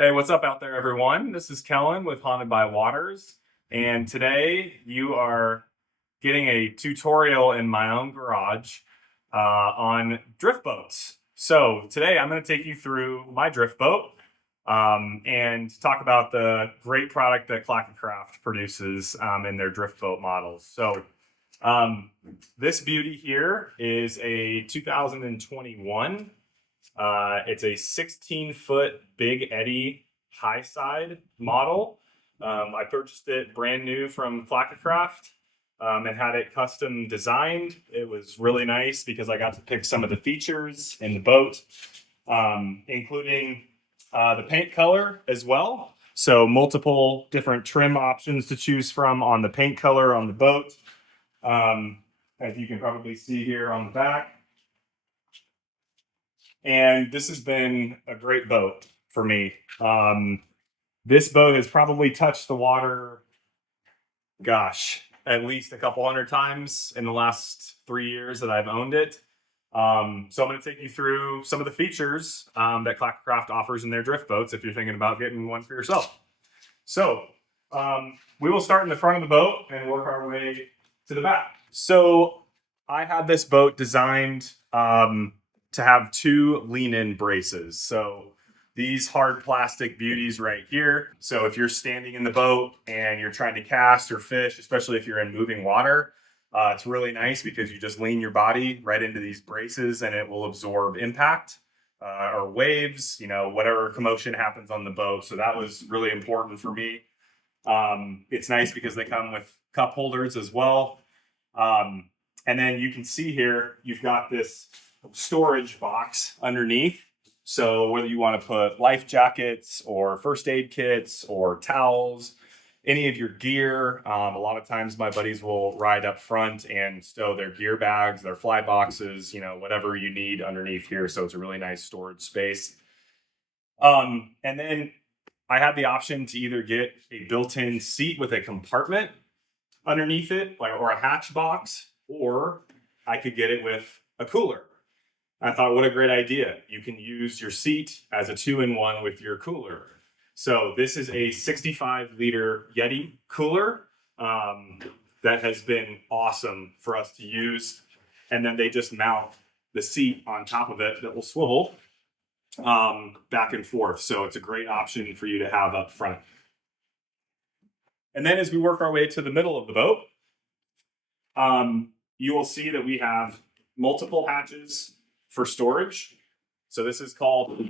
Hey, what's up out there, everyone? This is Kellen with Haunted by Waters, and today you are getting a tutorial in my own garage on drift boats. So today I'm going to take you through my drift boat and talk about the great product that ClackaCraft produces in their drift boat models. So this beauty here is a 2021. It's a 16-foot Big Eddy high side model. I purchased it brand new from ClackaCraft and had it custom designed. It was really nice because I got to pick some of the features in the boat, including the paint color as well. So multiple different trim options to choose from on the paint color on the boat. As you can probably see here on the back. And this has been a great boat for me. This boat has probably touched the water, at least a couple hundred times in the last 3 years that I've owned it. So I'm going to take you through some of the features that ClackaCraft offers in their drift boats if you're thinking about getting one for yourself. So we will start in the front of the boat and work our way to the back. So I had this boat designed to have two lean-in braces. So these hard plastic beauties right here. So if you're standing in the boat and you're trying to cast or fish, especially if you're in moving water, it's really nice because you just lean your body right into these braces and it will absorb impact or waves, whatever commotion happens on the boat. So that was really important for me. It's nice because they come with cup holders as well. And then you can see here, you've got this storage box underneath. So whether you want to put life jackets or first aid kits or towels, any of your gear, a lot of times my buddies will ride up front and stow their gear bags, their fly boxes, whatever you need underneath here. So it's a really nice storage space. And then I had the option to either get a built-in seat with a compartment underneath it, or a hatch box, or I could get it with a cooler. I thought, what a great idea. You can use your seat as a 2-in-1 with your cooler. So this is a 65-liter Yeti cooler that has been awesome for us to use. And then they just mount the seat on top of it that will swivel back and forth. So it's a great option for you to have up front. And then as we work our way to the middle of the boat, you will see that we have multiple hatches for storage. So this is called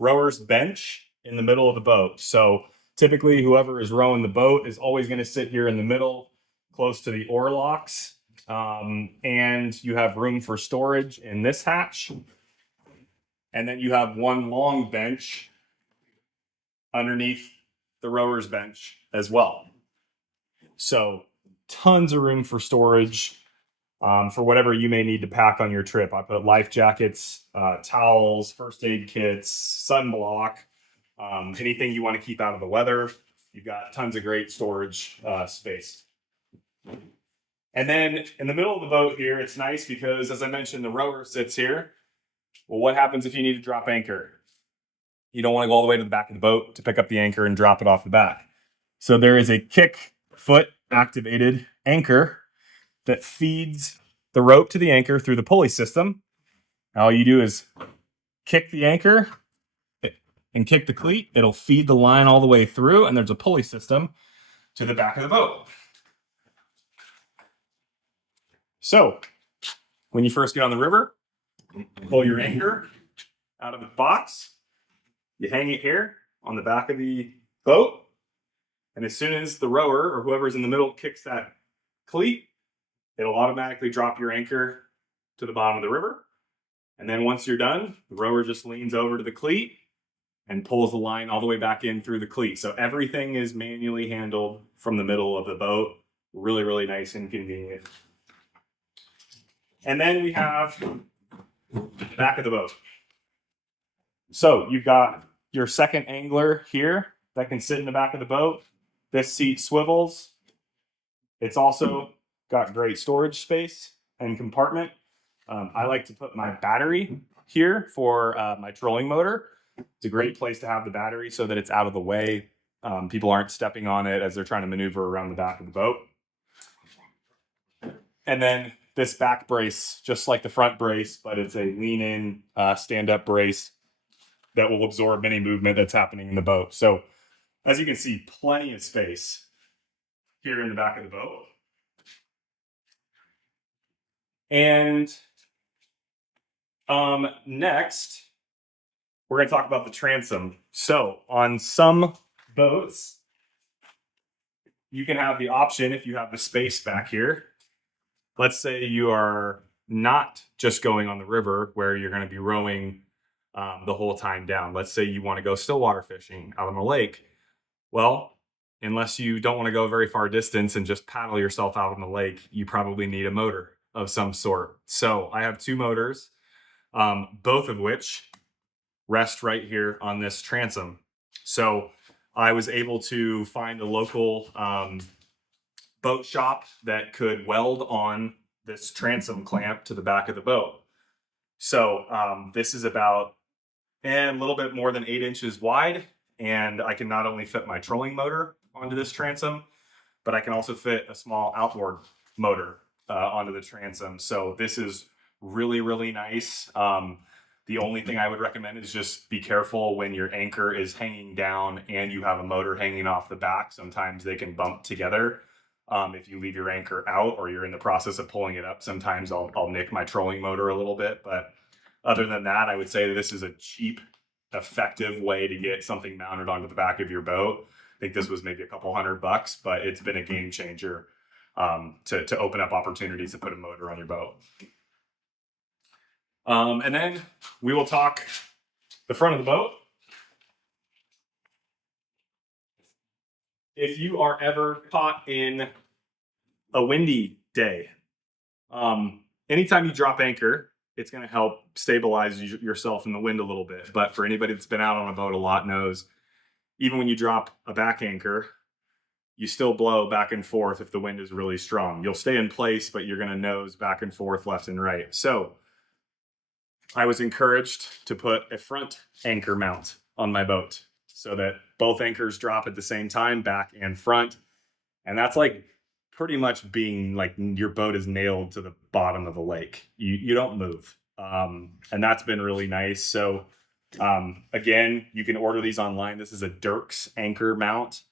rower's bench in the middle of the boat. So typically whoever is rowing the boat is always going to sit here in the middle, close to the oar locks. And you have room for storage in this hatch. And then you have one long bench underneath the rower's bench as well. So tons of room for storage. For whatever you may need to pack on your trip. I put life jackets, towels, first aid kits, sunblock, anything you want to keep out of the weather. You've got tons of great storage space. And then in the middle of the boat here, it's nice because, as I mentioned, the rower sits here. Well, what happens if you need to drop anchor? You don't want to go all the way to the back of the boat to pick up the anchor and drop it off the back. So there is a kick foot activated anchor that feeds the rope to the anchor through the pulley system. All you do is kick the anchor and kick the cleat. It'll feed the line all the way through, and there's a pulley system to the back of the boat. So when you first get on the river, pull your anchor out of the box. You hang it here on the back of the boat. And as soon as the rower or whoever's in the middle kicks that cleat, it'll automatically drop your anchor to the bottom of the river. And then once you're done, the rower just leans over to the cleat and pulls the line all the way back in through the cleat. So everything is manually handled from the middle of the boat. Really, really nice and convenient. And then we have the back of the boat. So you've got your second angler here that can sit in the back of the boat. This seat swivels. It's also got great storage space and compartment. I like to put my battery here for my trolling motor. It's a great place to have the battery so that it's out of the way. People aren't stepping on it as they're trying to maneuver around the back of the boat. And then this back brace, just like the front brace, but it's a lean-in stand-up brace that will absorb any movement that's happening in the boat. So as you can see, plenty of space here in the back of the boat. And next, we're going to talk about the transom. So on some boats, you can have the option, if you have the space back here. Let's say you are not just going on the river where you're going to be rowing the whole time down. Let's say you want to go stillwater fishing out on the lake. Well, unless you don't want to go a very far distance and just paddle yourself out on the lake, you probably need a motor of some sort. So I have two motors, both of which rest right here on this transom. So I was able to find a local boat shop that could weld on this transom clamp to the back of the boat. So this is about a little bit more than 8 inches wide, and I can not only fit my trolling motor onto this transom, but I can also fit a small outboard motor onto the transom. So this is really, really nice. The only thing I would recommend is just be careful when your anchor is hanging down and you have a motor hanging off the back. Sometimes they can bump together. If you leave your anchor out or you're in the process of pulling it up, sometimes I'll nick my trolling motor a little bit. But other than that, I would say that this is a cheap, effective way to get something mounted onto the back of your boat. I think this was maybe a couple $100, but it's been a game changer to open up opportunities to put a motor on your boat. And then we will talk the front of the boat. If you are ever caught in a windy day, anytime you drop anchor, it's going to help stabilize yourself in the wind a little bit. But for anybody that's been out on a boat a lot knows, even when you drop a back anchor, you still blow back and forth if the wind is really strong. You'll stay in place, but you're going to nose back and forth left and right. So I was encouraged to put a front anchor mount on my boat so that both anchors drop at the same time, back and front. And that's like pretty much being like your boat is nailed to the bottom of the lake. You don't move. And that's been really nice. So again, you can order these online. This is a Dirks anchor mount.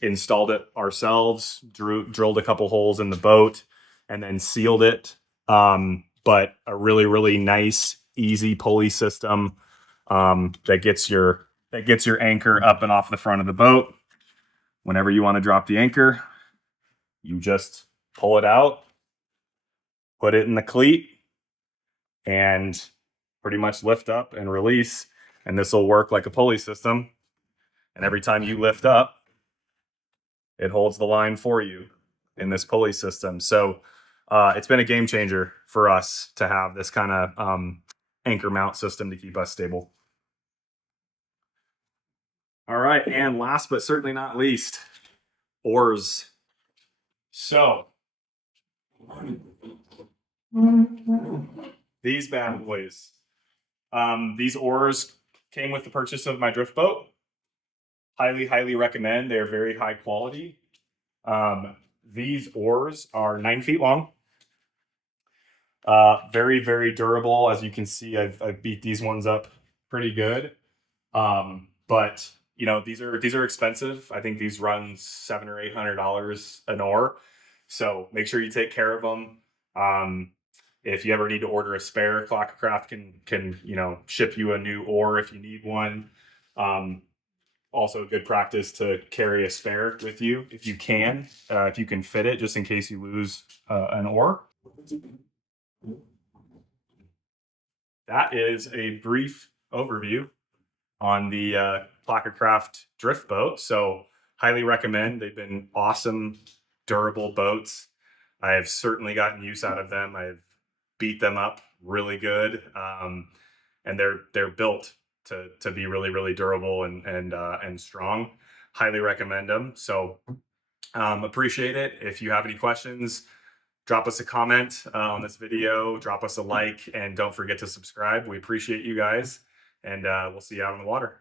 Installed it ourselves, drilled a couple holes in the boat, and then sealed it. But a really, really nice, easy pulley system that gets your anchor up and off the front of the boat. Whenever you want to drop the anchor, you just pull it out, put it in the cleat, and pretty much lift up and release. And this will work like a pulley system. And every time you lift up, it holds the line for you in this pulley system. So it's been a game changer for us to have this kind of anchor mount system to keep us stable. All right, and last but certainly not least, oars. So these bad boys. These oars came with the purchase of my drift boat. Highly, highly recommend. They're very high quality. These oars are 9 feet long. Very, very durable. As you can see, I've beat these ones up pretty good. But you know, these are expensive. I think these run $700 or $800 an oar. So make sure you take care of them. If you ever need to order a spare, ClackaCraft can ship you a new oar if you need one. Also good practice to carry a spare with you if you can fit it, just in case you lose an oar. That is a brief overview on the ClackaCraft Drift Boat. So highly recommend. They've been awesome, durable boats. I have certainly gotten use out of them. I've beat them up really good, and they're built to be really, really durable and strong. Highly recommend them. So appreciate it. If you have any questions, drop us a comment on this video, drop us a like, and don't forget to subscribe. We appreciate you guys. and we'll see you out on the water.